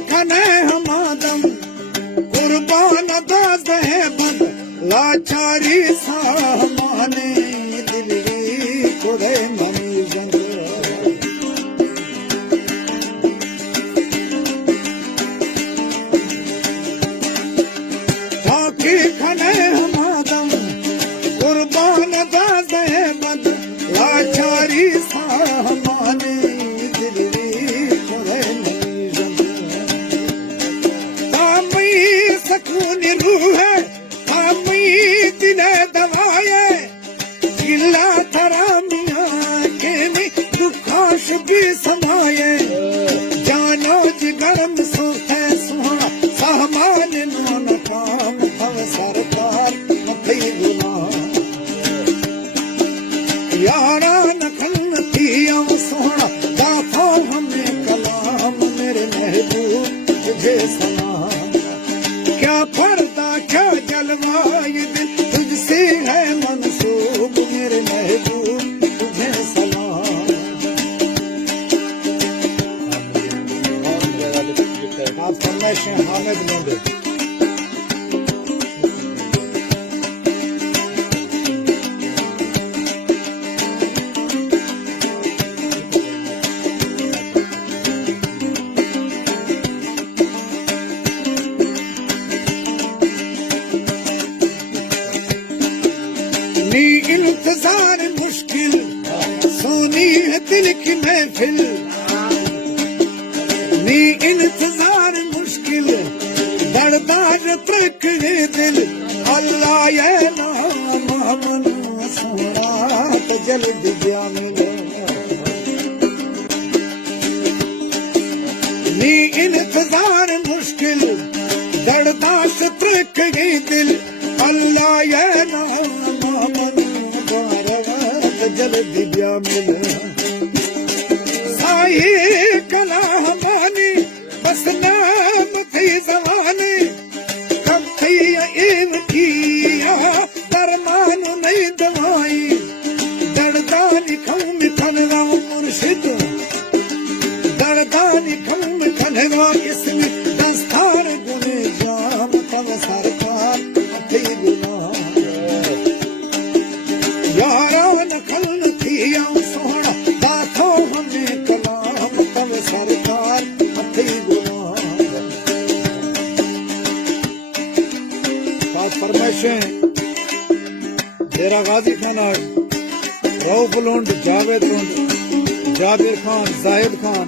खने हमादम कुर्बान दाद है बद लाचारी सामाने दिल्ली खुदे मनी जंग ताकि खने हमादम कुर्बान दाद है बद लाचारी सामाने सुकून रूह है हमी दिल दवाए जिला थरामिया के दुखाश भी समाये जानो जिगरम सुखे सुहा सहमान नो नकाम भव सरकार मथई गुना यारा नखन थिया सुहा दाफो हमें कलाम मेरे महबूब तुझे सलाम क्या पर्दा क्या जलवा ये दिल तुझसे है मंसूब मेरे महबूब तुझे सलाम आप फरमाइश हामिद लोगे इंतजार मुश्किल सोनी है दिल की महफिल नी इंतजार मुश्किल दरदार तक है दिल अल्लाह ये नाम हमन सोना तो जल्द जा मिले नी इंतजार मुश्किल दरदार तक है दिल अल्लाह ये नाम जल्द ब्या मिले साई कला हमानी बस नाम थी जवानी कब थी इन किया दरमान नहीं दवाई दर्दानी खम खनगा मुर्शिद दर्दानी खम खनगा इसमें दस्तार गुने जाम तब सरकार थी गुना यारा नखल थिया सोहना दाथो हमें कलाम तब सरकार मथई गुना बात फरमाइशें डेरा गाजी खान रऊफ लुंड जावेद लुंड जाबिर खान जाहिद खान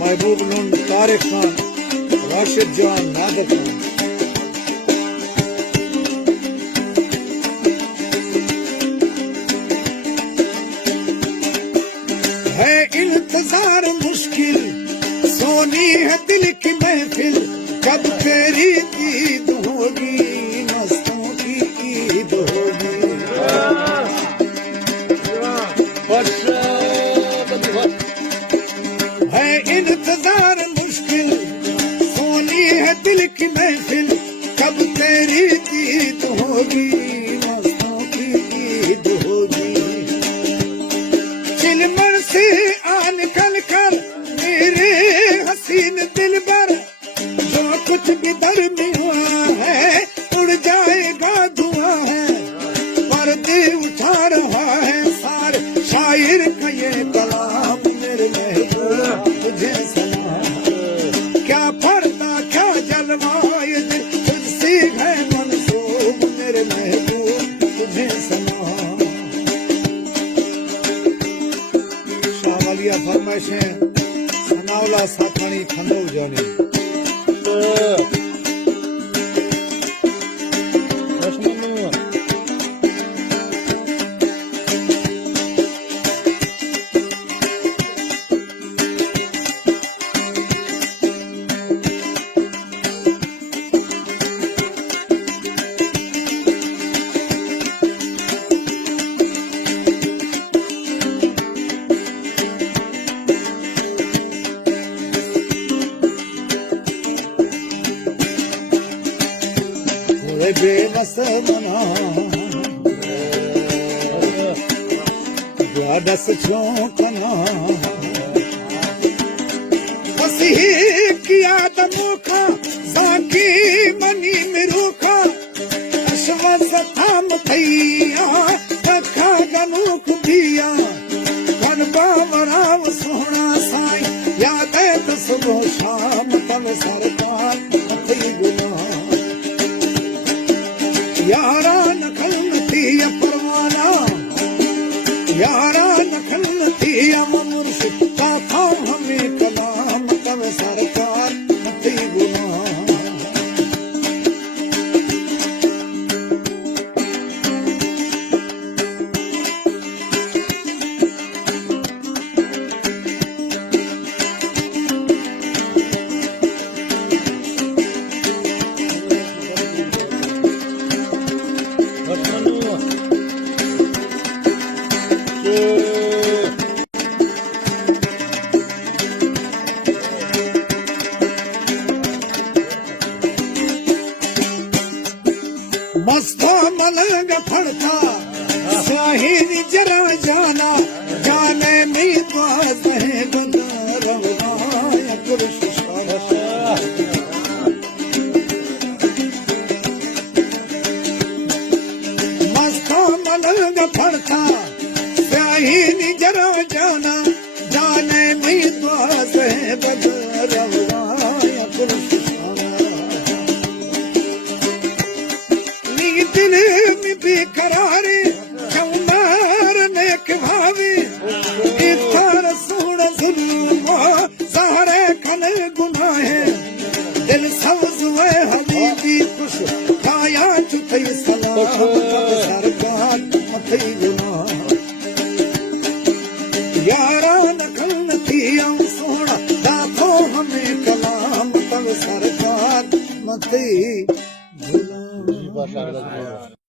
महबूब लुंड तारिक खान राशिद जान नादर खान इंतजार मुश्किल सोनी है दिल की महफिल कब तेरी ईद होगी मस्तों की ईद होगी है इंतजार मुश्किल सोनी है दिल की महफिल कब तेरी ईद होगी मस्तों की ईद होगी चिलमन से निकल कर मेरे हसीन दिल पर जो कुछ भी दर्द हुआ है उड़ जाएगा धुआं है पर्दे उठा रहा है सारे शायर का ये कलाम मेरे महबूब तुझे सलाम क्या पर्दा क्या जलवा ये दिल तुझसे है मंसूब मेरे महबूब तुझे सलाम फरमाइशें सनाउल्लाह साथानी खंडो जाने बेबस मना ब्यादस छो कना बस सी किया तमोखा साकी मनी मिरुखा अश्वस थाम थैया तखा गमुख दिया मन बावराव सोना साई याद है तो सुबह शाम तब सरकार थी गुनाह यारा नखल थी परवाना यारा नखल थी मुर्शिद का था हमें कलाम तब सरकार थी गुनाह मस्ता मलंग फड़ता साहिर जरा जाना जाने में बात है बंदा रवना पुरुष मस्ता मलंग फड़ता साहिर जरा जाना जाने में बात है बंदा रवना पुरुष दिल में बेकरार चौमार नेक भावे इतार सोना जुल्म सहारे खन गुनाह दिल सब्ज वे हबीबी खुश काया चुथई सलाम सरकार मथई गुनाह यारा नखल थी सोना दातो हमें कलाम तब सरकार मथई गुनाह